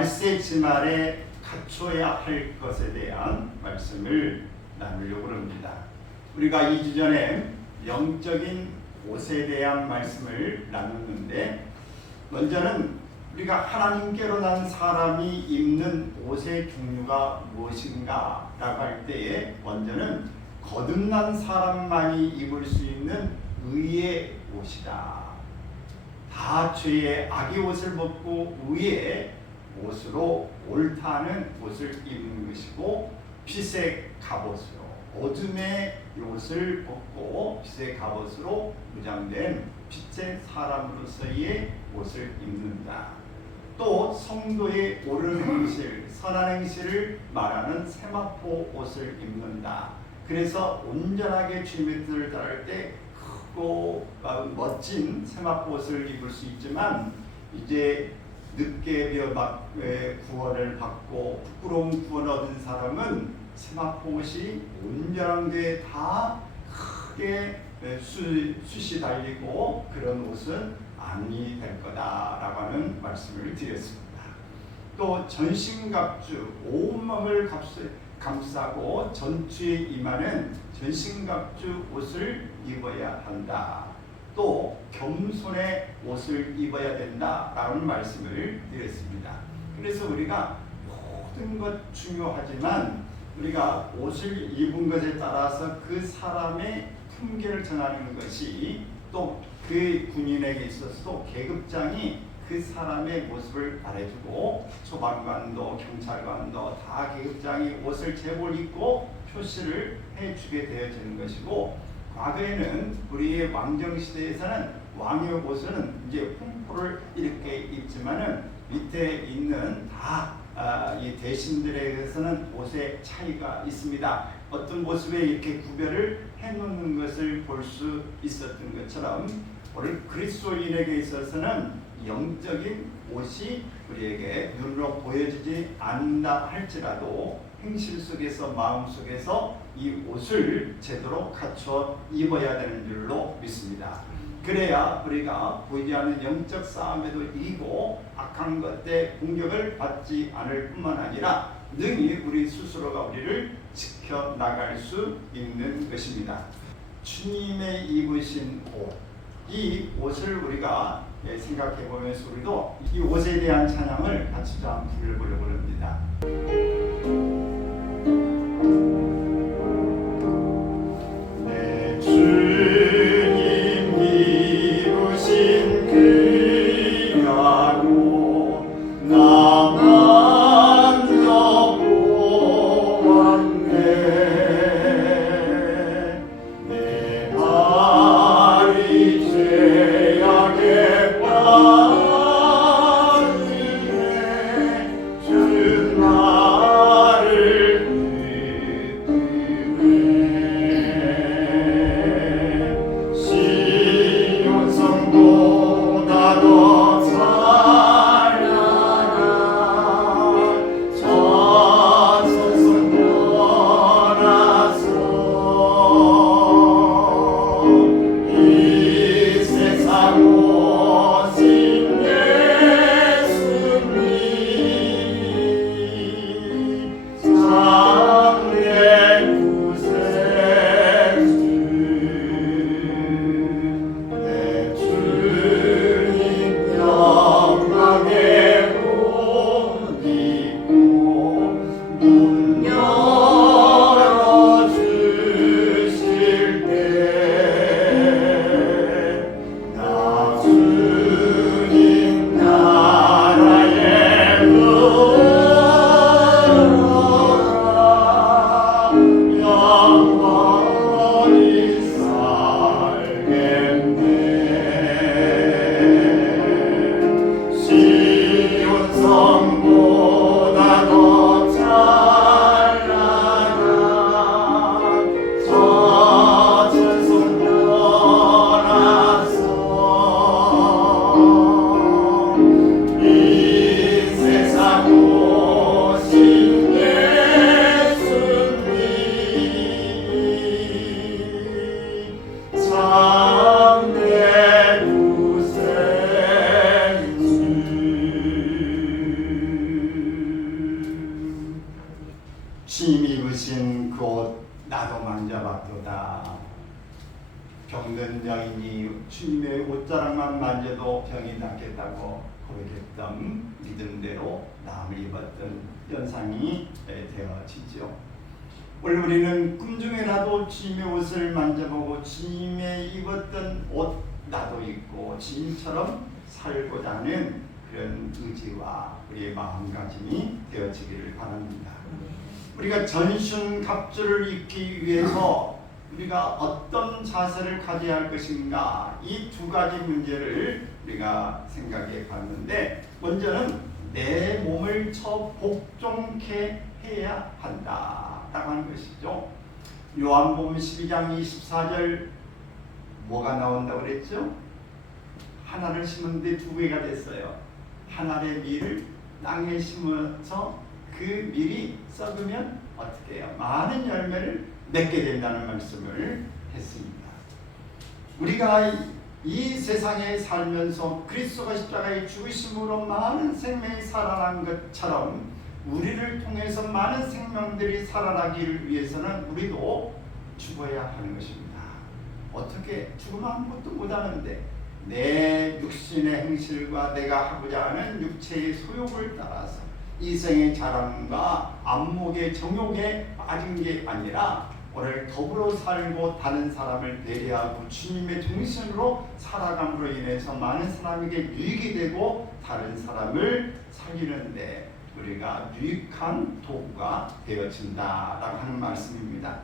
말세지말에 갖춰야 할 것에 대한 말씀을 나누려고 합니다. 우리가 2주 전에 영적인 옷에 대한 말씀을 나눴는데, 먼저는 우리가 하나님께로 난 사람이 입는 옷의 종류가 무엇인가 라고 할 때에, 먼저는 거듭난 사람만이 입을 수 있는 의의 옷이다. 다 죄의 악의 옷을 벗고 의의 옷으로 옳다는 옷을 입는 것이고, 빛의 갑옷으로 어둠의 옷을 벗고 빛의 갑옷으로 무장된 빛의 사람으로서의 옷을 입는다. 또 성도의 옳은 행실, 선한 행실을 말하는 세마포 옷을 입는다. 그래서 온전하게 주님의 뜻을 따를 때 크고 멋진 세마포 옷을 입을 수 있지만, 이제 늦게 구원을 받고 부끄러운 구원을 얻은 사람은 세마포 옷이 온전한 게 다 크게 숱이 달리고 그런 옷은 아니 될 거다라고 하는 말씀을 드렸습니다. 또 전신갑주, 온몸을 감싸고 전투에 임하는 전신갑주 옷을 입어야 한다. 또 겸손의 옷을 입어야 된다라는 말씀을 드렸습니다. 그래서 우리가 모든 것 중요하지만, 우리가 옷을 입은 것에 따라서 그 사람의 품격을 전하는 것이, 또 그 군인에게 있어서도 계급장이 그 사람의 모습을 말해주고, 소방관도 경찰관도 다 계급장이 옷을 제복 입고 표시를 해주게 되어지는 것이고, 과거에는 우리의 왕정시대에서는 왕의 옷은 이제 홍포를 이렇게 입지만은 밑에 있는 이 대신들에게서는 옷의 차이가 있습니다. 어떤 모습에 이렇게 구별을 해놓는 것을 볼 수 있었던 것처럼, 오늘 그리스도인에게 있어서는 영적인 옷이 우리에게 눈으로 보여지지 않는다 할지라도 행실 속에서, 마음 속에서 이 옷을 제대로 갖춰 입어야 되는 줄로 믿습니다. 그래야 우리가 보이지 않는 영적 싸움에도 이기고 악한 것에 공격을 받지 않을 뿐만 아니라 능히 우리 스스로가 우리를 지켜나갈 수 있는 것입니다. 주님의 입으신 옷, 이 옷을 우리가 생각해 보면서 우리도 이 옷에 대한 찬양을 같이 좀 부르려고 합니다. 내 주님 입으신 그 가옷 나만 보았네. 내 발이 죄악에 빠지네. 주 나 주님이 입으신 그 옷 나도 만져봤도다. 병든 여인이 주님의 옷자락만 만져도 병이 낫겠다고 고백했던 믿음대로 남을 입었던 연상이 되어지죠. 오늘 우리는 꿈중에라도 주님의 옷을 만져보고 주님의 입었던 옷 나도 입고 주님처럼 살고자 하는 그런 의지와 우리의 마음가짐이 되어지기를 바랍니다. 우리가 전신갑주를 입기 위해서 우리가 어떤 자세를 가져야 할 것인가, 이 두 가지 문제를 우리가 생각해 봤는데, 먼저는 내 몸을 복종케 해야 한다 라고 하는 것이죠. 요한복음 12장 24절 뭐가 나온다고 그랬죠? 하나를 심었는데 두 개가 됐어요. 하나의 밀을 땅에 심어서 그 밀이 썩으면 어떻게 해요? 많은 열매를 맺게 된다는 말씀을 했습니다. 우리가 이 세상에 살면서 그리스도가 십자가에 죽으심으로 많은 생명이 살아난 것처럼 우리를 통해서 많은 생명들이 살아나기를 위해서는 우리도 죽어야 하는 것입니다. 어떻게? 죽으면 아무것도 못하는데 내 육신의 행실과 내가 하고자 하는 육체의 소욕을 따라서 이생의 자랑과 안목의 정욕에 빠진 게 아니라 오늘 더불어 살고 다른 사람을 배려하고 주님의 정신으로 살아감으로 인해서 많은 사람에게 유익이 되고 다른 사람을 살리는데 우리가 유익한 도구가 되어진다라고 하는 말씀입니다.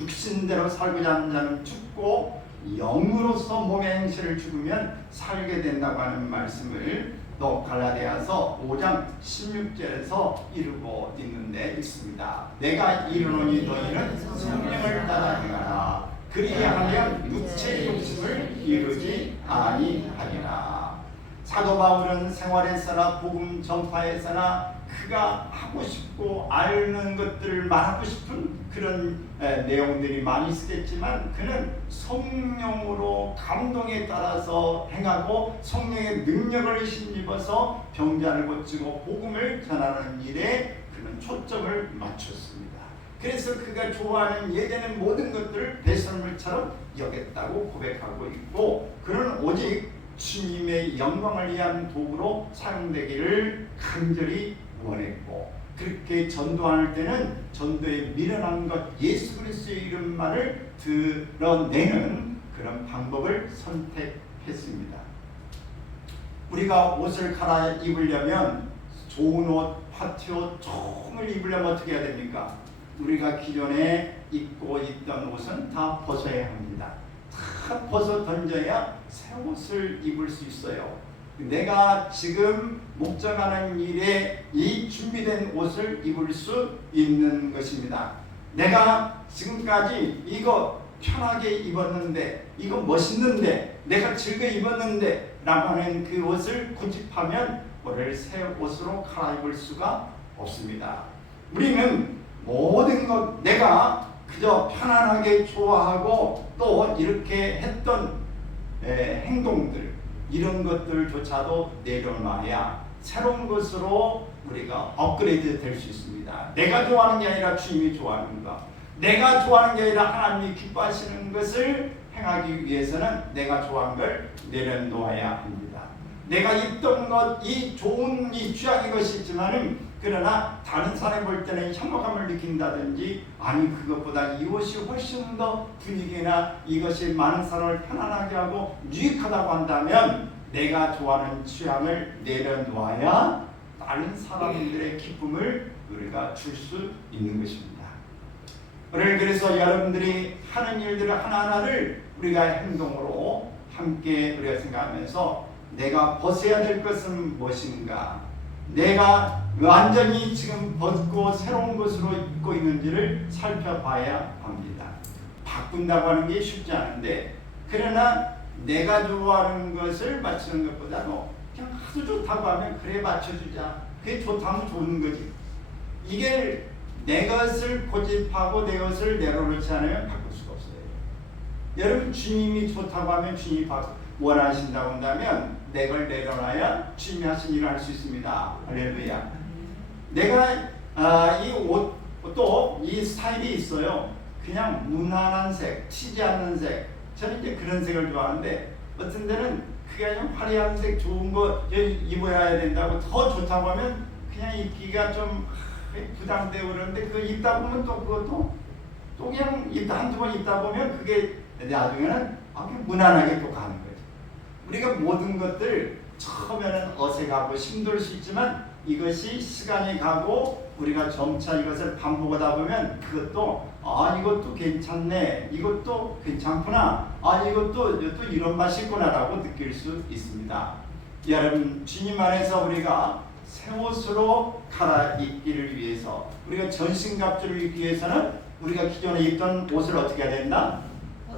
육신대로 살고자 하는 자는 죽고 영으로서 몸의 행실을 죽으면 살게 된다고 하는 말씀을 또 갈라디아서 5장 16절에서 이루고 있는데 있습니다. 내가 이르노니 너희는 성령을 따라 행하라. 그리하면 육체의 욕심을 이루지 아니하리라. 사도 바울은 생활에서나 복음 전파에서나 그가 하고 싶고 아는 것들을 말하고 싶은 그런 내용들이 많이 있겠지만 그는 성령으로 감동에 따라서 행하고 성령의 능력을 힘입어서 병자를 고치고 복음을 전하는 일에 그는 초점을 맞췄습니다. 그래서 그가 좋아하는 예되는 모든 것들을 배설물처럼 여겼다고 고백하고 있고 그는 오직 주님의 영광을 위한 도구로 사용되기를 간절히 원했고 그렇게 전도할 때는 전도에 미련한 것 예수 그리스도의 이름만을 드러내는 그런 방법을 선택했습니다. 우리가 옷을 갈아입으려면 좋은 옷, 파티옷, 좋은 걸 입으려면 어떻게 해야 됩니까? 우리가 기존에 입고 있던 옷은 다 벗어야 합니다. 다 벗어 던져야 새 옷을 입을 수 있어요. 내가 지금 목적하는 일에 이 준비된 옷을 입을 수 있는 것입니다. 내가 지금까지 이거 편하게 입었는데 이거 멋있는데 내가 즐겨 입었는데 라고 하는 그 옷을 고집하면 오늘 새 옷으로 갈아입을 수가 없습니다. 우리는 모든 것 내가 그저 편안하게 좋아하고 또 이렇게 했던 행동들 이런 것들조차도 내려놔야 새로운 것으로 우리가 업그레이드 될 수 있습니다. 내가 좋아하는 게 아니라 주님이 좋아하는 것, 내가 좋아하는 게 아니라 하나님이 기뻐하시는 것을 행하기 위해서는 내가 좋아하는 걸 내려놓아야 합니다. 내가 입던 것, 이 좋은 이 취향인 것이 있지만은 그러나 다른 사람이 볼 때는 혐오감을 느낀다든지 아니 그것보다 이 옷이 훨씬 더 분위기나 이것이 많은 사람을 편안하게 하고 유익하다고 한다면 내가 좋아하는 취향을 내려놓아야 다른 사람들의 기쁨을 우리가 줄 수 있는 것입니다. 오늘 그래서 여러분들이 하는 일들을 하나하나를 우리가 행동으로 함께 우리가 생각하면서 내가 벗어야 될 것은 무엇인가, 내가 완전히 지금 벗고 새로운 것으로 입고 있는지를 살펴봐야 합니다. 바꾼다고 하는 게 쉽지 않은데 그러나 내가 좋아하는 것을 맞추는 것보다도 그냥 아주 좋다고 하면 그래 맞춰주자. 그게 좋다면 좋은 거지. 이게 내 것을 고집하고 내 것을 내려놓지 않으면 바꿀 수가 없어요. 여러분 주님이 좋다고 하면 주님이 원하신다고 한다면 내 걸 내려놔야 주님이 하신 일을 할 수 있습니다. 할렐루야. 내가 이 옷 또 이 스타일이 있어요. 그냥 무난한 색, 튀지 않는 색. 저는 이제 그런 색을 좋아하는데 어떤 데는 그게 아니라 화려한 색 좋은 거 입어야 된다고 더 좋다고 하면 그냥 입기가 좀 부담되고 그러는데 그 입다 보면 또 그것도 또 그냥 한두 번 입다 보면 그게 나중에는 무난하게 또 가는 거죠. 우리가 모든 것들 처음에는 어색하고 힘들 수 있지만 이것이 시간이 가고 우리가 점차 이것을 반복하다 보면 그것도 이것도 괜찮네, 이것도 괜찮구나, 이것도 또 이런 맛이 있구나라고 느낄 수 있습니다. 여러분, 주님 안에서 우리가 새 옷으로 갈아입기를 위해서, 우리가 전신갑주를 입기 위해서는 우리가 기존에 입던 옷을 어떻게 해야 된다?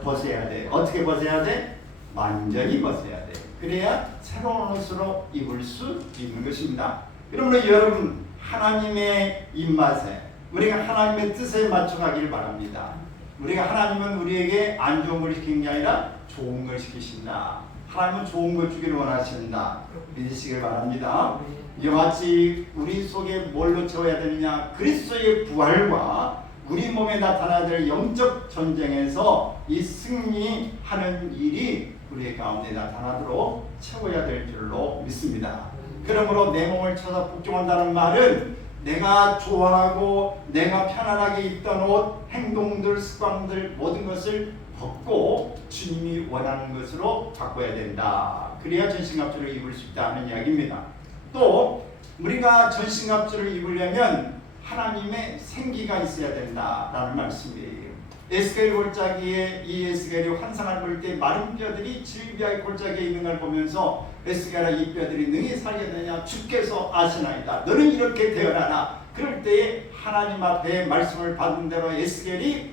벗어야 돼. 어떻게 벗어야 돼? 완전히 벗어야 돼. 그래야 새로운 옷으로 입을 수 있는 것입니다. 그러므로 여러분, 하나님의 입맛에, 우리가 하나님의 뜻에 맞춰가기를 바랍니다. 우리가 하나님은 우리에게 안 좋은 걸 시키는 게 아니라 좋은 걸 시키신다. 하나님은 좋은 걸 주기를 원하신다. 믿으시길 바랍니다. 이와 같이 우리 속에 뭘로 채워야 되느냐? 그리스도의 부활과 우리 몸에 나타나야 될 영적 전쟁에서 이 승리하는 일이 우리 가운데 나타나도록 채워야 될 줄로 믿습니다. 그러므로 내 몸을 찾아 복종한다는 말은 내가 좋아하고 내가 편안하게 입던 옷, 행동들, 습관들 모든 것을 벗고 주님이 원하는 것으로 바꿔야 된다. 그래야 전신갑주를 입을 수 있다는 이야기입니다. 또 우리가 전신갑주를 입으려면 하나님의 생기가 있어야 된다라는 말씀이에요. 에스겔 골짜기에 이 에스겔이 환상을 볼 때 마른 뼈들이 질비하게 골짜기에 있는 걸 보면서 에스겔아, 이 뼈들이 능히 살겠느냐? 주께서 아시나이다. 너는 이렇게 되어라나. 그럴 때에 하나님 앞에 말씀을 받은 대로 에스겔이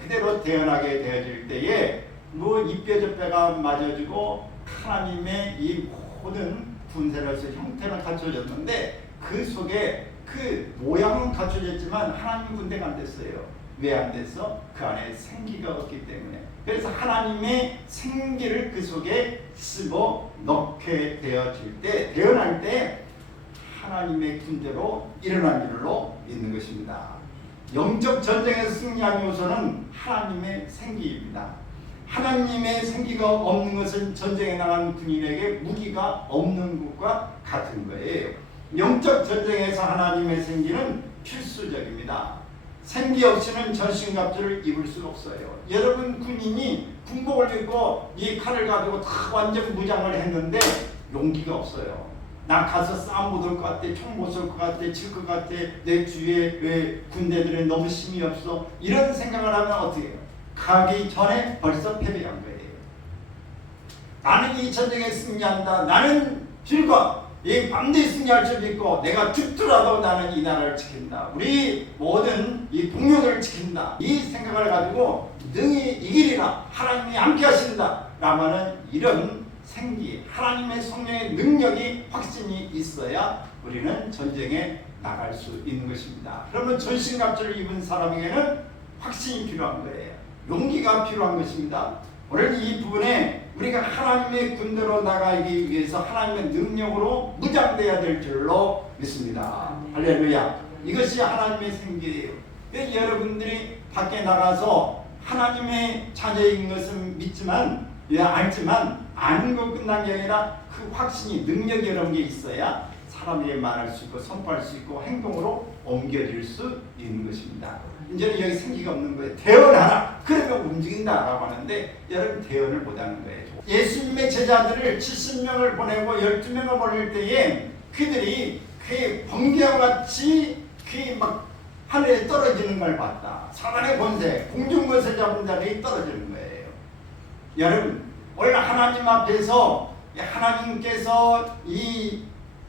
그대로 태어나게 되어질 때에 이 뼈 저 뼈가 맞아지고 하나님의 이 모든 분쇄로서 형태는 갖춰졌는데 그 속에 그 모양은 갖춰졌지만 하나님 군대가 안 됐어요. 왜 안 됐어? 그 안에 생기가 없기 때문에. 그래서 하나님의 생기를 그 속에 집어넣게 되어질 때, 태어날 때 하나님의 군대로 일어난 줄로 믿는 것입니다. 영적 전쟁에서 승리한 요소는 하나님의 생기입니다. 하나님의 생기가 없는 것은 전쟁에 나간 군인에게 무기가 없는 것과 같은 거예요. 영적 전쟁에서 하나님의 생기는 필수적입니다. 생기 없이는 전신갑주를 입을 수 없어요. 여러분, 군인이 군복을 입고 이 칼을 가지고 다 완전 무장을 했는데 용기가 없어요. 나 가서 싸움 못 올 것 같아, 총 못 쏠 것 같아, 질 것 같아, 내 주위에 왜 군대들이 너무 힘이 없어, 이런 생각을 하면 어떻게 해요? 가기 전에 벌써 패배한 거예요. 나는 이 전쟁에 승리한다, 나는 즐거워, 이 반드시 승리할 줄 믿고 내가 죽더라도 나는 이 나라를 지킨다, 우리 모든 이 동료들을 지킨다, 이 생각을 가지고 능히 이기리라, 하나님이 함께 하신다 라는 이런 생기, 하나님의 성령의 능력이 확신이 있어야 우리는 전쟁에 나갈 수 있는 것입니다. 그러면 전신갑주를 입은 사람에게는 확신이 필요한 거예요. 용기가 필요한 것입니다. 오늘 이 부분에 우리가 하나님의 군대로 나가기 위해서 하나님의 능력으로 무장되어야 될 줄로 믿습니다. 할렐루야. 이것이 하나님의 생기예요. 여러분들이 밖에 나가서 하나님의 자녀인 것은 믿지만, 알지만 아는 것 끝난 게 아니라 그 확신이, 능력이 이런 게 있어야 사람에게 말할 수 있고 선포할 수 있고 행동으로 옮겨질 수 있는 것입니다. 이제는 여기 생기가 없는 거예요. 대언하라. 그러면 움직인다라고 하는데 여러분, 대언을 못하는 거예요. 예수님의 제자들을 70명을 보내고 12명을 보낼 때에 그들이 그 번개와 같이 그 막 하늘에 떨어지는 걸 봤다. 사단의 권세, 공중 것을 잡은 자들이 떨어지는 거예요. 여러분, 오늘 하나님 앞에서 하나님께서 이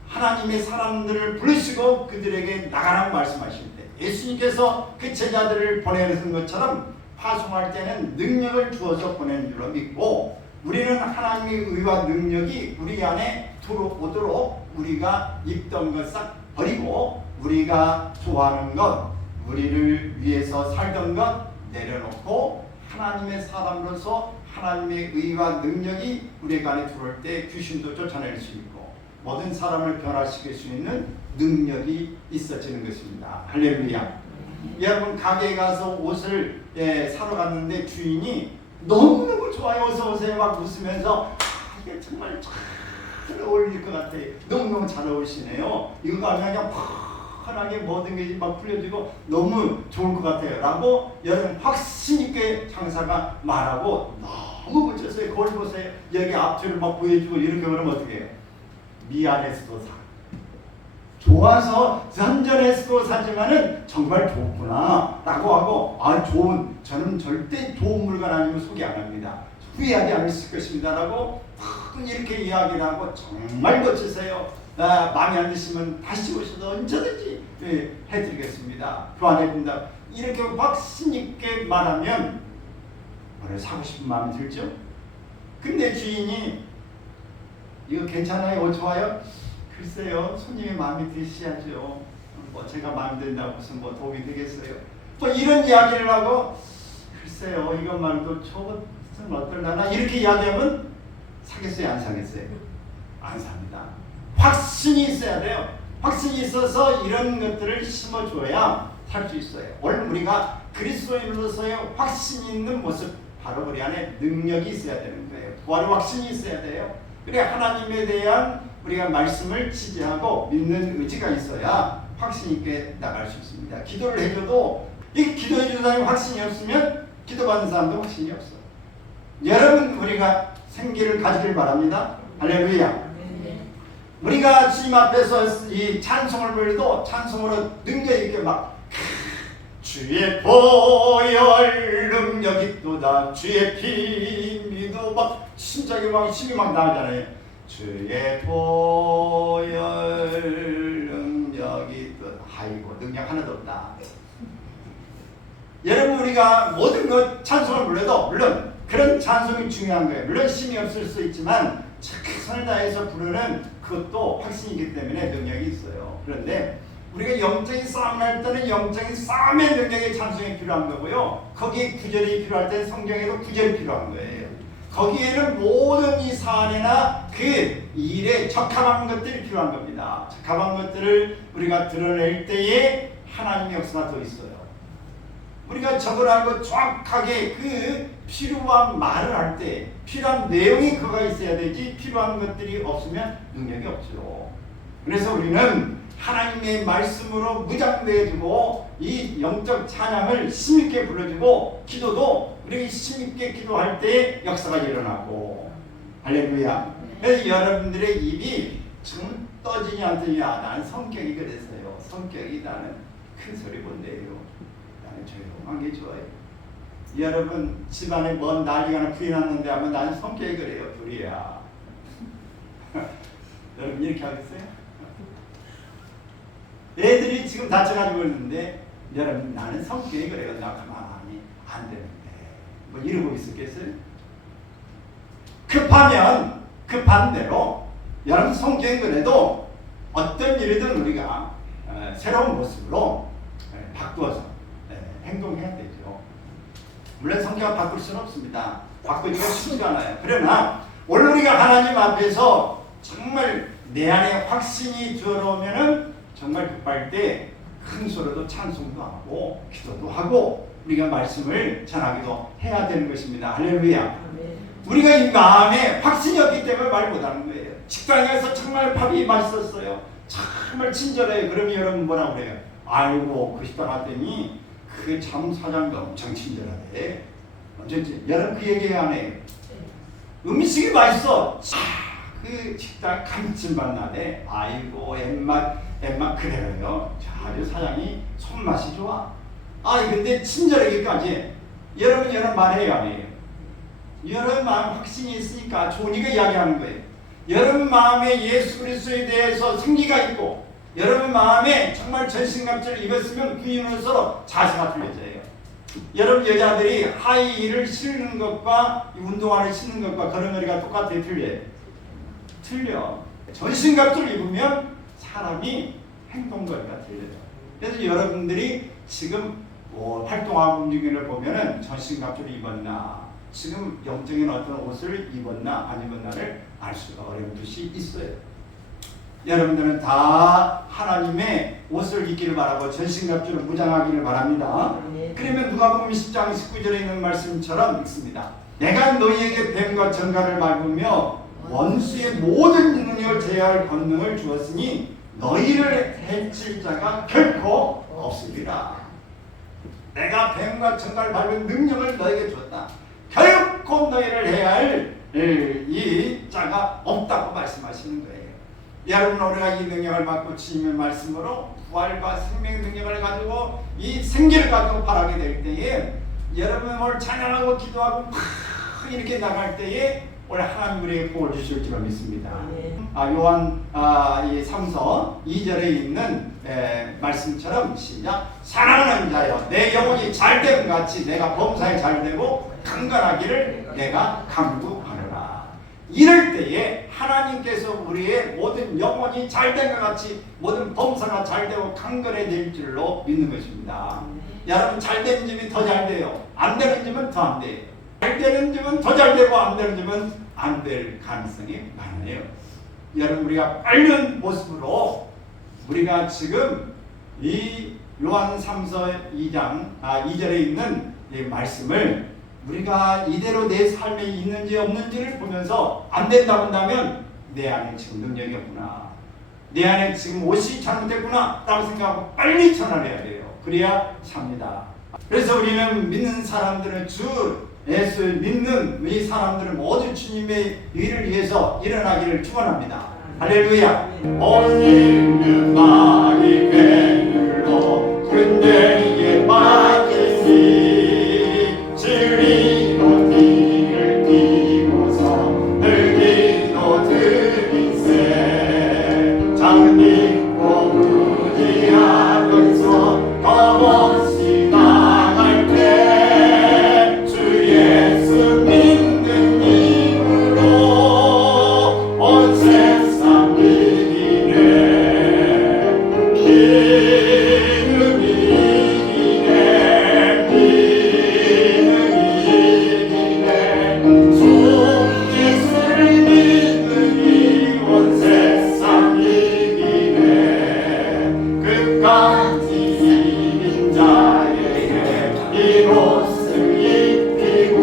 하나님의 사람들을 부르시고 그들에게 나가라고 말씀하실 때 예수님께서 그 제자들을 보내는 것처럼 파송할 때는 능력을 주어서 보내는 줄로 믿고, 우리는 하나님의 의와 능력이 우리 안에 들어오도록 우리가 입던 것 싹 버리고 우리가 좋아하는 것, 우리를 위해서 살던 것 내려놓고 하나님의 사람으로서 하나님의 의와 능력이 우리 안에 들어올 때 귀신도 쫓아낼 수 있고 모든 사람을 변화시킬 수 있는 능력이 있어지는 것입니다. 할렐루야. 여러분 가게에 가서 옷을 사러 갔는데 주인이 너무너무 좋아요. 어서 오세요. 막 웃으면서 이게 정말 잘 어울릴 것 같아요. 너무너무 잘 어울리시네요. 이거 가면 그냥 편하게 모든 게 막 풀려지고 너무 좋을 것 같아요. 라고 여러분 확신 있게 장사가 말하고 너무 멋졌어요. 거울 보세요. 여기 앞줄을 막 보여주고 이렇게 그러면 어떻게 해요? 미안해서도 사. 좋아서 선전해서도 사지만은 정말 좋구나 라고 하고 좋은 저는 절대 좋은 물건 아니면 소개 안 합니다. 후회하지 않으실 것입니다 라고 이렇게 이야기를 하고 정말 멋지세요. 마음에 안 드시면 다시 오셔도 언제든지 해드리겠습니다. 교환해 본다. 이렇게 확신 있게 말하면 뭐를 사고 싶은 마음이 들죠. 근데 주인이 이거 괜찮아요? 좋아요? 글쎄요, 손님의 마음에 드셔야죠. 뭐 제가 마음에 든다고 무슨 뭐 도움이 되겠어요? 뭐 이런 이야기를 하고 글쎄요, 이것만도 저것은 어떨라나 이렇게 이야기하면 사겠어요, 안 사겠어요? 안 삽니다. 확신이 있어야 돼요. 확신이 있어서 이런 것들을 심어줘야 살 수 있어요. 오늘 우리가 그리스도인으로서의 확신이 있는 모습, 바로 우리 안에 능력이 있어야 되는 거예요. 부활의 확신이 있어야 돼요. 그래 하나님에 대한 우리가 말씀을 지지하고 믿는 의지가 있어야 확신 있게 나갈 수 있습니다. 기도를 해줘도 이 기도해 주는 사람이 확신이 없으면 기도받는 사람도 확신이 없어. 여러분 우리가 생기를 가지길 바랍니다. 할렐루야. 우리가 주님 앞에서 이 찬송을 부르도 찬송으로 능력 있게 막 주의 보혈 능력이 있도다 주의 피 믿어 막 심장이 막 힘이 막 나잖아요. 주의 보혈 능력이 있도다. 아이고 능력 하나도 없다. 여러분 우리가 모든 것 찬송을 불러도 물론 그런 찬송이 중요한 거예요. 물론 힘이 없을 수 있지만 최선을 다해서 부르는 그것도 확신이기 때문에 능력이 있어요. 그런데 우리가 영적인 싸움을 할 때는 영적인 싸움의 능력의 찬송이 필요한 거고요. 거기에 구절이 필요할 때는 성경에도 구절이 필요한 거예요. 거기에는 모든 이 사안이나 그 일에 적합한 것들이 필요한 겁니다. 적합한 것들을 우리가 드러낼 때에 하나님의 역사가 더 있어요. 우리가 적을 알고 정확하게 그 필요한 말을 할 때 필요한 내용이 그가 있어야 되지 필요한 것들이 없으면 능력이 없죠. 그래서 우리는 하나님의 말씀으로 무장되어지고 이 영적 찬양을 힘있게 불러주고 기도도 우리 힘있게 기도할 때 역사가 일어나고 할렐루야. 그래서 여러분들의 입이 지금 떠지니 안 떠지냐 나는 성격이 그랬어요. 성격이 나는 큰 소리 못 내요. 나는 조용한 게 좋아요. 여러분 집안에 뭔 난리가 나 불이 났는데 하면 나는 성격이 그래요. 불이야. 여러분 이렇게 하겠어요? 애들이 지금 다쳐가지고 있는데 여러분 나는 성격이 그래요. 나 가만히 안 되는데 뭐 이러고 있었겠어요? 급하면 급한 대로 여러분 성격이 그래도 어떤 일이든 우리가 새로운 모습으로 바꾸어서 행동해야 되죠. 물론 성격을 바꿀 수는 없습니다. 바꾸기가 쉽지가 않아요. 그러나 오늘 우리가 하나님 앞에서 정말 내 안에 확신이 들어오면은 정말 급할 때 큰 소리도 찬송도 하고 기도도 하고 우리가 말씀을 전하기도 해야 되는 것입니다. 할렐루야. 우리가 이 마음에 확신이 없기 때문에 말 못하는 거예요. 식당에서 정말 밥이 맛있었어요. 정말 친절해요. 그러면 여러분 뭐라고 그래요? 아이고 그 식당 갔더니 그 참 사장도 엄청 친절하대. 어쩐지 여러분 그 얘기 안 해요. 음식이 맛있어. 그 식당 감칠맛 나네. 아이고 엠맛 그래요. 아주 사장이 손맛이 좋아. 근데 친절하기까지 여러분 말해요 안 해요? 여러분 마음 확신이 있으니까 좋으니까 이야기하는 거예요. 여러분 마음에 예수 그리스도에 대해서 생기가 있고 여러분 마음에 정말 전신갑주를 입었으면 그 이유로서 자세가 틀려져요. 여러분 여자들이 하이힐을 신는 것과 운동화를 신는 것과 걸음걸이가 똑같아요? 틀려요? 틀려. 전신갑주를 입으면 사람이 행동거리가 틀려요. 그래서 여러분들이 지금 활동하고 움직이는 걸 보면은 전신갑주를 입었나 지금 영적인 어떤 옷을 입었나 안 입었나를 알 수가 어려운 듯이 있어요. 여러분들은 다 하나님의 옷을 입기를 바라고 전신갑주로 무장하기를 바랍니다. 그러면 누가복음 10장 19절에 있는 말씀처럼 읽습니다. 내가 너희에게 뱀과 정갈을 밟으며 원수의 모든 능력을 제어할 권능을 주었으니 너희를 해칠 자가 결코 없으리라. 내가 뱀과 정갈을 밟은 능력을 너희에게 주었다. 결코 너희를 해야 할 이 자가 없다고 말씀하시는 거예요. 여러분, 우리가 이 능력을 받고 주님의 말씀으로 부활과 생명의 능력을 가지고 이 생기를 가지고 바라게 될 때에 여러분 오늘 찬양하고 기도하고 막 이렇게 나갈 때에 오늘 하나님 우리에게 복을 주실 줄 믿습니다. 요한 3서 2절에 있는 말씀처럼 시작. 사랑하는 자여, 내 영혼이 잘됨 같이 내가 범사에 잘되고 강건하기를 내가 간구하노라. 이럴 때에 하나님께서 우리의 모든 영혼이 잘된 것 같이 모든 범사가 잘되고 강건해질 줄로 믿는 것입니다. 여러분, 잘되는 집이 더 잘돼요. 안 되는 집은 더 안 돼요. 잘 되는 집은 더 잘되고 안 되는 집은 안 될 가능성이 많아요. 여러분, 우리가 빨른 모습으로 우리가 지금 이 요한 3서 2절에 있는 이 말씀을 우리가 이대로 내 삶에 있는지 없는지를 보면서 안 된다고 한다면 내 안에 지금 능력이 없구나, 내 안에 지금 옷이 잘못됐구나 라고 생각하고 빨리 전환해야 돼요. 그래야 삽니다. 그래서 우리는 믿는 사람들은 주 예수 믿는 이 사람들은 모두 주님의 의를 위해서 일어나기를 축원합니다. 할렐루야. 오늘은 마이 배들로 근대에 빠지니 진리로 뒤를 띄고서 늘기도 들이세 장믿고 무지하면서 겁없이 나갈 때 주 예수 믿는 힘으로 온 세상 이기네. 믿음이 이기네. 주 예수를 믿으니 온 세상 이기네. 끝까지 이긴 자에게 이 옷을 입히고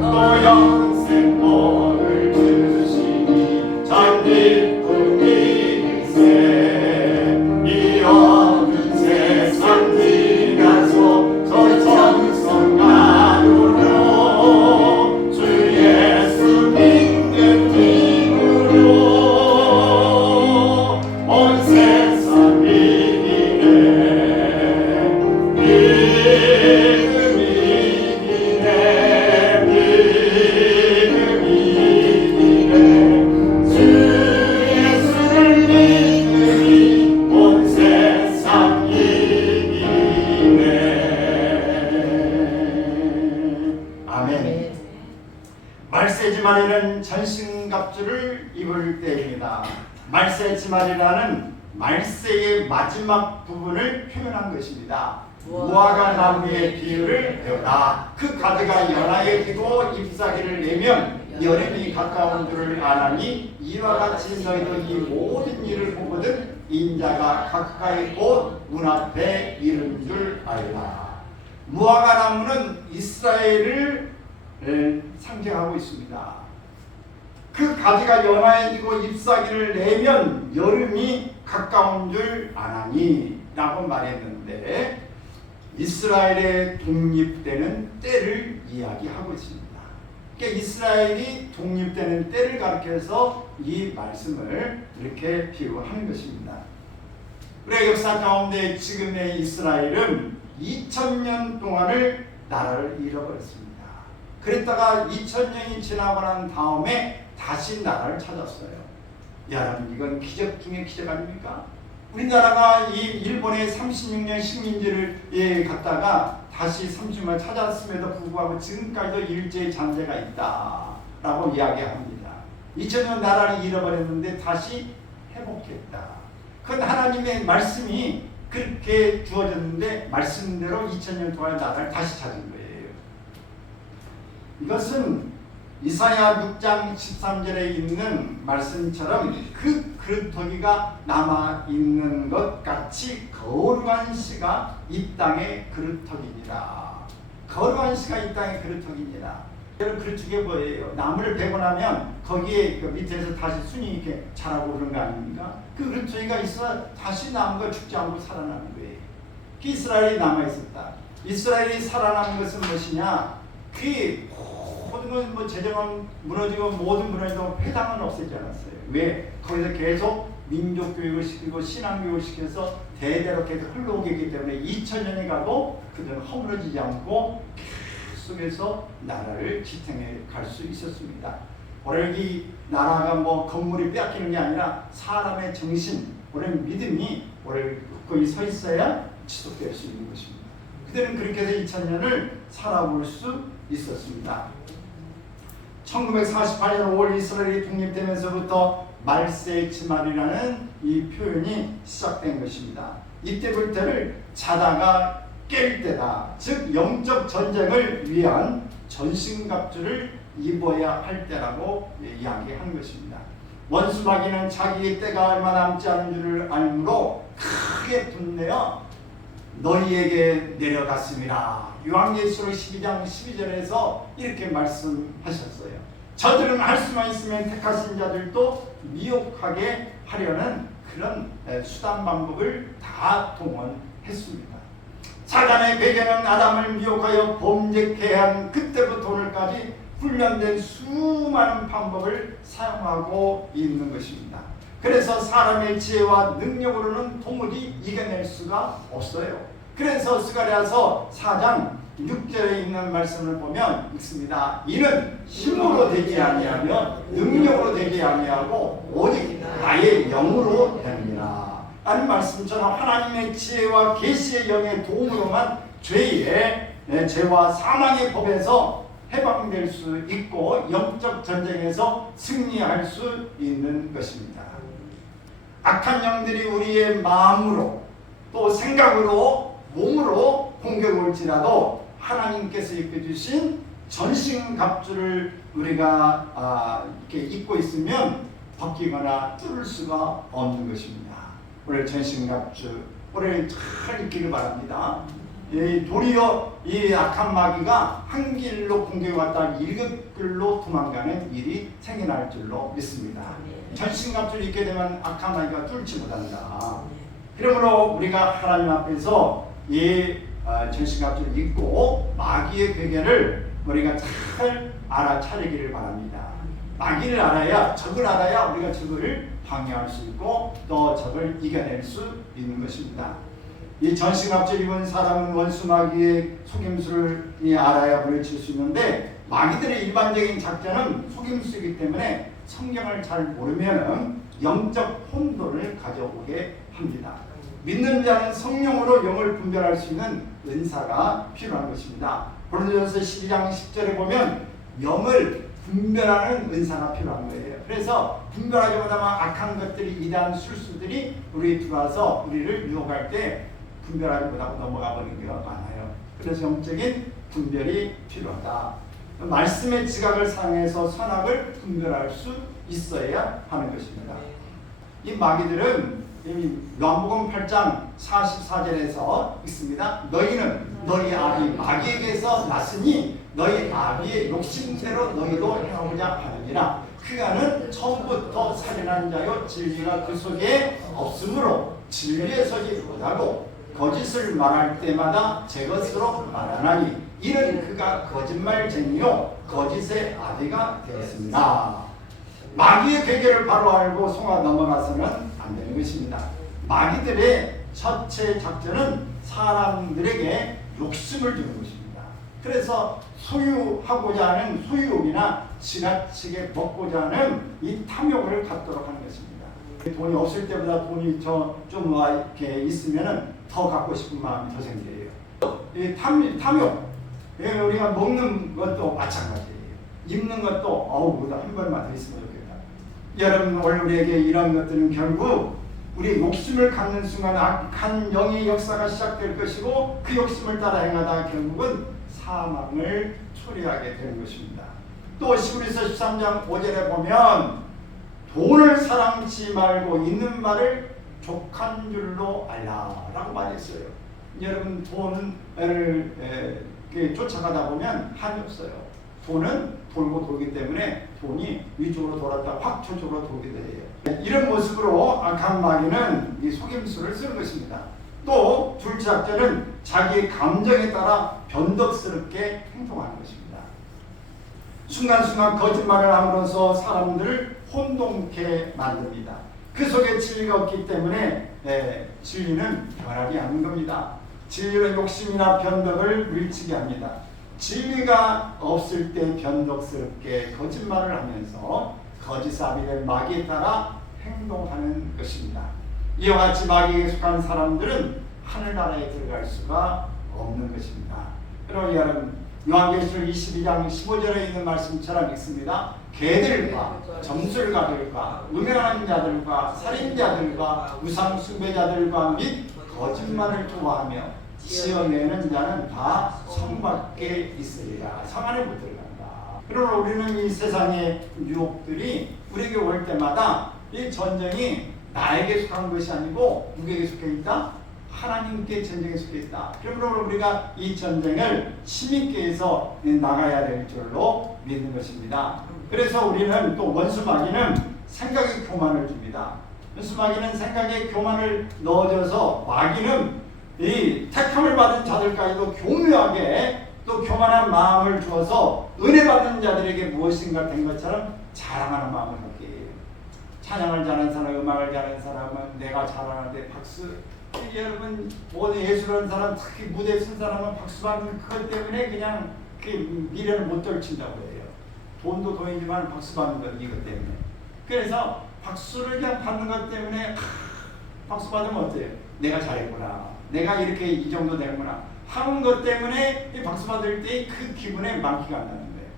또 영생 복을 주시니 참 기쁜 일세. 이 어두운 세상 지나서 저 정성 가루로 주 예수 믿는 힘으로 온 세상 이기네. 믿음이 이기네. 믿음이 이기네. 주 예수를 믿으니 온 세상 이기네. 아멘. 말세지마리는 전신갑주를 입을 때입니다. 말세지마리라는 말세의 마지막 부분을 표현한 것입니다. 무화과 나무의 비유를 배우라. 그 가지가 연하여지고 잎사귀를 내면 여름이 가까운 줄을 아나니 이와 같이 너희도 이 모든 일을 보거든 인자가 가까이 곧 눈앞에 이른 줄 알라. 무화과 나무는 이스라엘을 상징하고 있습니다. 그 가지가 연하여지고 잎사귀를 내면 여름이 가까운 줄 아나니 라고 말했는데 이스라엘의 독립되는 때를 이야기하고 있습니다. 그러니까 이스라엘이 독립되는 때를 가리켜서 이 말씀을 이렇게 비유하는 것입니다. 그래 역사 가운데 지금의 이스라엘은 2000년 동안을 나라를 잃어버렸습니다. 그랬다가 2000년이 지나고 난 다음에 다시 나라를 찾았어요. 여러분, 이건 기적 중에 기적 아닙니까? 우리나라가 이 일본의 36년 식민지를 갔다가 다시 30년 찾았음에도 불구하고 지금까지도 일제의 잔재가 있다라고 이야기합니다. 2000년 나라를 잃어버렸는데 다시 회복했다. 그건 하나님의 말씀이 그렇게 주어졌는데 말씀대로 2000년 동안 나라를 다시 찾은 거예요. 이것은 이사야 6장 13절에 있는 말씀처럼 그 그릇터기가 남아있는 것 같이 거룩한 씨가 이 땅의 그릇터기니라. 거룩한 씨가 이 땅의 그릇터기니라. 여러분 그릇터기가 뭐예요? 나무를 베고 나면 거기에 그 밑에서 다시 순이 이렇게 자라고 그런 거 아닙니까? 그 그릇터기가 있어 다시 나무가 죽지 않고 살아나는 거예요. 그 이스라엘이 남아있었다. 이스라엘이 살아남은 것은 무엇이냐? 그 모든 건 뭐 재정은 무너지고 모든 무너지고 회당은 없애지 않았어요. 왜? 거기서 계속 민족 교육을 시키고 신앙 교육을 시켜서 대대로 계속 흘러오게 했기 때문에 2000년이 가도 그들은 허물어지지 않고 계속해서 나라를 지탱해 갈 수 있었습니다. 오늘 이 나라가 뭐 건물이 빼앗기는 게 아니라 사람의 정신, 오늘 믿음이 오늘 거기 서 있어야 지속될 수 있는 것입니다. 그들은 그렇게 해서 2000년을 살아볼 수 있었습니다. 1948년 5월 이스라엘이 독립되면서부터 말세지말이라는 이 표현이 시작된 것입니다. 이때부터를 자다가 깰 때다. 즉 영적 전쟁을 위한 전신갑주를 입어야 할 때라고 이야기한 것입니다. 원수 마귀는 자기의 때가 얼마 남지 않은 줄을 알므로 크게 분내어 너희에게 내려갔습니다. 요한계시록 12장 12절에서 이렇게 말씀하셨어요. 저들은 할 수만 있으면 택하신 자들도 미혹하게 하려는 그런 수단 방법을 다 동원했습니다. 사단의 배경은 아담을 미혹하여 범죄케 한 그때부터 오늘까지 훈련된 수많은 방법을 사용하고 있는 것입니다. 그래서 사람의 지혜와 능력으로는 도무지 이겨낼 수가 없어요. 그래서 스가랴서 4장 6절에 있는 말씀을 보면 있습니다. 이는 힘으로 되지 아니하며 능력으로 되지 아니하고 오직 나의 영으로 됩니다. 라는 말씀처럼 하나님의 지혜와 계시의 영의 도움으로만 죄와 사망의 법에서 해방될 수 있고 영적 전쟁에서 승리할 수 있는 것입니다. 악한 영들이 우리의 마음으로 또 생각으로 몸으로 공격을 올지라도 하나님께서 입혀주신 전신갑주를 우리가 이렇게 입고 있으면 벗기거나 뚫을 수가 없는 것입니다. 오늘 전신갑주 오늘 잘 입기를 바랍니다. 도리어 이 악한 마귀가 한 길로 공격해 왔다 일곱 길로 도망가는 일이 생겨날 줄로 믿습니다. 전신갑주를 입게 되면 악한 마귀가 뚫지 못한다. 그러므로 우리가 하나님 앞에서 이 전신갑주를 입고 마귀의 괴계를 우리가 잘 알아차리기를 바랍니다. 마귀를 알아야, 적을 알아야 우리가 적을 방해할 수 있고 또 적을 이겨낼 수 있는 것입니다. 이 전신갑주를 입은 사람은 원수 마귀의 속임수를 알아야 물리칠 수 있는데 마귀들의 일반적인 작전은 속임수이기 때문에 성경을 잘 모르면 영적 혼돈을 가져오게 합니다. 믿는 자는 성령으로 영을 분별할 수 있는 은사가 필요한 것입니다. 고린도전서 12장 10절에 보면 영을 분별하는 은사가 필요한 거예요. 그래서 분별하지 못하면 악한 것들이 이단 술수들이 우리 들어와서 우리를 유혹할 때 분별하지 못하고 넘어가 버리는 경우가 많아요. 그래서 영적인 분별이 필요하다. 말씀의 지각을 사용해서 선악을 분별할 수 있어야 하는 것입니다. 이 마귀들은 요한복음 8장 44절에서 있습니다. 너희는 너희 아비 마귀에게서 났으니 너희 아비의 욕심대로 너희도 행하고자 하느니라. 그가는 처음부터 살인한 자요 진리가 그 속에 없으므로 진리에 서지 못하고 거짓을 말할 때마다 제 것으로 말하나니 이는 그가 거짓말쟁이요 거짓의 아비가 되었습니다. 마귀의 괴계를 바로 알고 속아 넘어가서는 안 되는 것입니다. 마귀들의 첫째 작전은 사람들에게 욕심을 주는 것입니다. 그래서 소유하고자 하는 소유욕이나 지나치게 먹고자 하는 이 탐욕을 갖도록 하는 것입니다. 돈이 없을 때보다 돈이 좀 이렇게 있으면 더 갖고 싶은 마음이 더 생겨요. 이 탐욕, 우리가 먹는 것도 마찬가지예요. 입는 것도 한 번만 더 있으면 좋겠다. 여러분 오늘 우리에게 이런 것들은 결국 우리 욕심을 갖는 순간 악한 영의 역사가 시작될 것이고 그 욕심을 따라 행하다 결국은 사망을 초래하게 되는 것입니다. 또 시브리서 13장 5절에 보면 돈을 사랑치 말고 있는 말을 족한 줄로 알라라고 말했어요. 여러분 돈을 쫓아가다 보면 한이 없어요. 돈은 돌고 돌기 때문에 돈이 위쪽으로 돌았다 확 저쪽으로 돌게 돼요. 이런 모습으로 각 마귀는 이 속임수를 쓰는 것입니다. 또 둘째 악재는 자기의 감정에 따라 변덕스럽게 행동하는 것입니다. 순간순간 거짓말을 함으로써 사람들을 혼동케 만듭니다. 그 속에 진리가 없기 때문에 진리는 변하지 않는 겁니다. 진리는 욕심이나 변덕을 밀치게 합니다. 진리가 없을 때 변덕스럽게 거짓말을 하면서 거짓사업이 된 마귀에 따라 행동하는 것입니다. 이와 같이 마귀에 속한 사람들은 하늘나라에 들어갈 수가 없는 것입니다. 그럼 여러분 요한계시록 22장 15절에 있는 말씀처럼 읽습니다. 개들과 점술가들과 음행하는 자들과 살인자들과 우상 숭배자들과 및 거짓말을 좋아하며 지어내는 자는 다 성 밖에 있으리라. 성 안에 못 들어간다. 그러나 우리는 이 세상의 유혹들이 우리에게 올 때마다 이 전쟁이 나에게 속한 것이 아니고 누구에게 속해 있다? 하나님께 전쟁에 속해 있다. 그러므로 우리가 이 전쟁을 힘있게 해서 나가야 될 줄로 믿는 것입니다. 그래서 우리는 또 원수 마귀는 생각의 교만을 줍니다. 원수 마귀는 생각의 교만을 넣어줘서 마귀는 이 택함을 받은 자들까지도 교묘하게 또 교만한 마음을 주어서 은혜 받은 자들에게 무엇인가 된 것처럼 자랑하는 마음을 갖게 해요. 찬양을 잘하는 사람, 음악을 잘하는 사람은 내가 잘하는데 박수. 여러분 모든 예술하는 사람, 특히 무대에 선 사람은 박수 받는 그것 때문에 그냥 그 미련을 못 떨친다고 해요. 돈도 돈이지만 박수 받는 것 이것 때문에. 그래서 박수를 그냥 받는 것 때문에 박수 받으면 어때요? 내가 잘했구나. 내가 이렇게 이 정도 되는구나 하는 것 때문에 이 박수 받을 때 그 기분에 만키가 안 나는 거예요.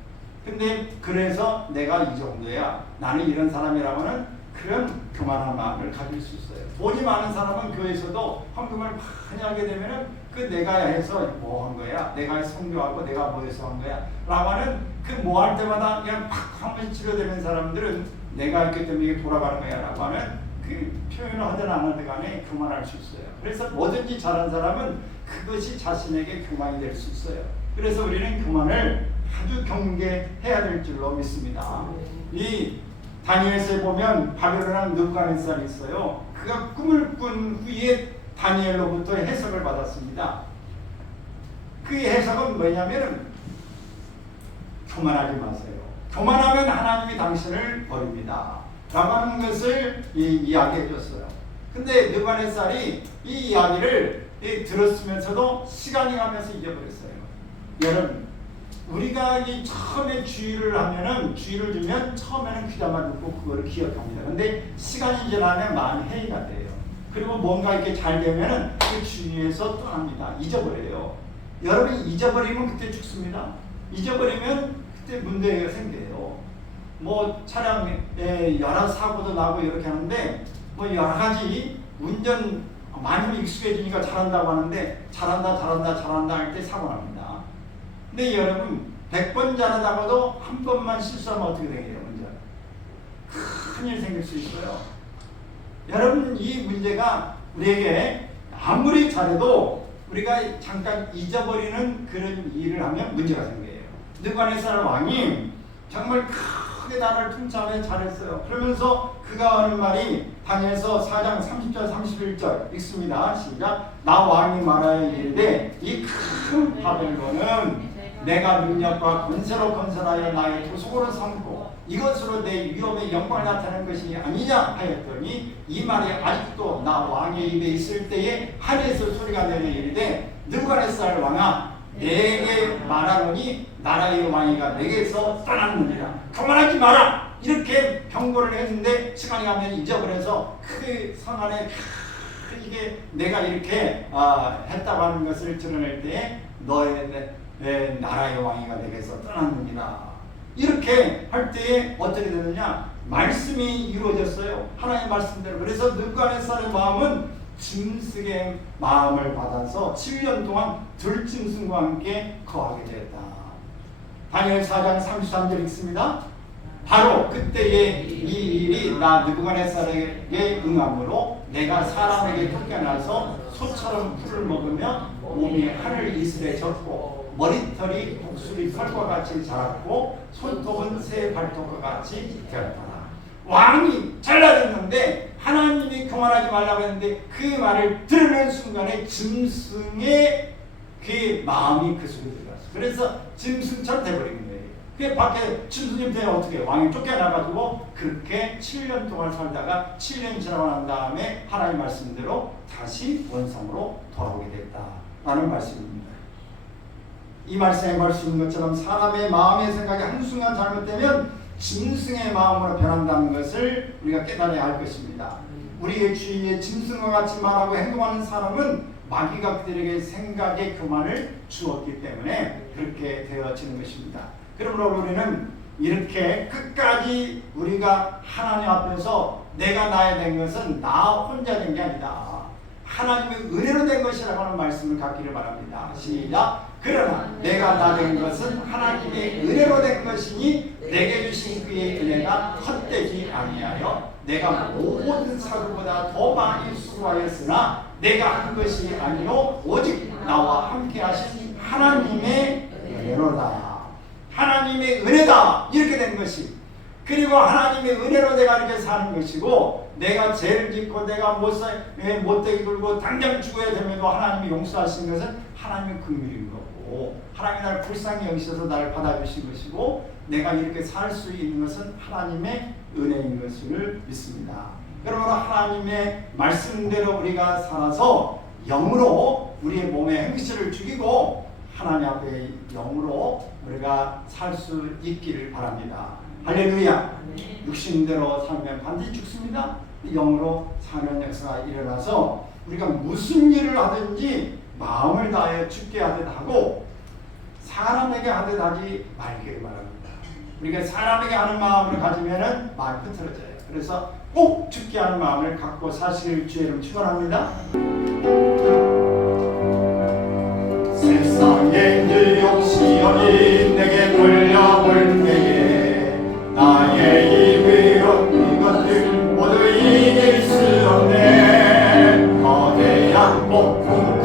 근데 그래서 내가 이 정도야, 나는 이런 사람이라고는 그런 교만한 마음을 가질 수 있어요. 돈이 많은 사람은 교회에서도 헌금을 많이 하게 되면은 그 내가 해서 뭐 한 거야, 내가 성교하고 내가 뭐 해서 한 거야 라고 하는 그 뭐 할 때마다 그냥 팍 한 번씩 치료되는 사람들은 내가 했기 때문에 이게 돌아가는 거야 라고 하는 그 표현을 하든 안 하든 간에 교만할 수 있어요. 그래서 뭐든지 잘한 사람은 그것이 자신에게 교만이 될 수 있어요. 그래서 우리는 교만을 아주 경계해야 될 줄로 믿습니다. 이 다니엘서에 보면 바벨론한 느부갓네살이 있어요. 그가 꿈을 꾼 후에 다니엘로부터 해석을 받았습니다. 그 해석은 뭐냐면 교만하지 마세요. 교만하면 하나님이 당신을 버립니다 라고 하는 것을 이야기해 줬어요. 근데 느부갓네살이 이 이야기를 들었으면서도 시간이 가면서 잊어버렸어요. 여러분, 우리가 이 처음에 주의를 하면은, 주의를 주면 처음에는 귀담아 듣고 그거를 기억합니다. 근데 시간이 지나면 마음이 해이가 돼요. 그리고 뭔가 이렇게 잘 되면은 그 주의에서 떠납니다. 잊어버려요. 여러분이 잊어버리면 그때 죽습니다. 잊어버리면 그때 문제가 생겨요. 뭐 차량에 여러 사고도 나고 이렇게 하는데 뭐 여러 가지 운전 많이 익숙해지니까 잘한다고 하는데 잘한다 할 때 사고 납니다. 근데 여러분 100번 잘하다가도 한 번만 실수하면 어떻게 되게요? 문제 큰일 생길 수 있어요. 여러분 이 문제가 우리에게 아무리 잘해도 우리가 잠깐 잊어버리는 그런 일을 하면 문제가 생겨요. 느부갓네살 왕이 정말 크게 나라를 통치하며 잘했어요. 그러면서 그가 하는 말이 다니엘서 4장 30절 31절 읽습니다. 시작. 나 왕이 말하여 이르되 이 큰 바벨론은 내가 능력과 권세로 건설하여 나의 도속으로 삼고 이것으로 내 위엄의 영광을 나타내는 것이 아니냐 하였더니 이 말이 아직도 나 왕의 입에 있을 때에 하늘에서 소리가 내려 이르되 느부갓네살 왕아 내게 말하노니 나라의 왕이가 내게서 떠났느니라. 교만하지 마라. 이렇게 경고를 했는데 시간이 가면 잊어버려서 그 성 안에 이게 내가 이렇게 했다고 하는 것을 드러낼 때에 너의 나라의 왕이가 내게서 떠났느니라. 이렇게 할 때에 어떻게 되느냐? 말씀이 이루어졌어요. 하나님의 말씀대로. 그래서 느부갓네살의 마음은 짐승의 마음을 받아서 7년 동안 들짐승과 함께 거하게 되었다. 다니엘 4장 33절 읽습니다. 바로 그때의 이 일이 나 느부갓네살에게 응함으로 내가 사람에게 쫓겨나서 소처럼 풀을 먹으며 몸이 하늘 이슬에 젖고 머리털이 독수리 털과 같이 자랐고 손톱은 새 발톱과 같이 되었더라. 왕이 잘라졌는데 하나님이 교만하지 말라고 했는데 그 말을 들으는 순간에 짐승의 그 마음이 그 속에 들어갔어. 그래서 짐승처럼 돼버린 거예요. 그 밖에 짐승이 되면 어떻게 해요? 왕이 쫓겨나가지고 그렇게 7년 동안 살다가 7년이 지나고 난 다음에 하나님 말씀대로 다시 원성으로 돌아오게 됐다라는 말씀입니다. 이 말씀에 볼 수 있는 것처럼 사람의 마음의 생각이 한순간 잘못되면 짐승의 마음으로 변한다는 것을 우리가 깨달아야 할 것입니다. 우리의 주위에 짐승과 같이 말하고 행동하는 사람은 마귀가 그들에게 생각의 교만을 주었기 때문에 그렇게 되어지는 것입니다. 그러므로 우리는 이렇게 끝까지 우리가 하나님 앞에서 내가 나야 된 것은 나 혼자 된 게 아니다. 하나님의 은혜로 된 것이라고 하는 말씀을 갖기를 바랍니다. 시작. 그러나 내가 나 된 것은 하나님의 은혜로 된 것이니 내게 주신 그의 은혜가 헛되지 아니하여 내가 모든 사람보다 더 많이 수고하였으나 내가 한 것이 아니요 오직 나와 함께 하신 하나님의 은혜로다. 하나님의 은혜다. 이렇게 된 것이. 그리고 하나님의 은혜로 내가 이렇게 사는 것이고 내가 죄를 짓고 내가 못되게 굴고 당장 죽어야 됨에도 하나님이 용서하신 것은 하나님의 긍휼인 거고 하나님이 나를 불쌍히 여기셔서 나를 받아주신 것이고 내가 이렇게 살 수 있는 것은 하나님의 은혜인 것을 믿습니다. 그러므로 하나님의 말씀대로 우리가 살아서 영으로 우리의 몸에 행실을 죽이고 하나님 앞에 영으로 우리가 살 수 있기를 바랍니다. 할렐루야. 육신대로 살면 반드시 죽습니다. 영으로 사는 역사가 일어나서 우리가 무슨 일을 하든지 마음을 다하여 죽게 하듯 하고 사람에게 하듯 하지 말기를 바랍니다. 우리가 사람에게 하는 마음을 가지면은 마음이 흐트러져요. 그래서 꼭 죽게 하는 마음을 갖고 사실 주의 이름 축원합니다. 세상의 유혹 시험이 내게 돌려올 때에 나의 입으로 이것들 모두 이길 수 없네. 거대한 폭풍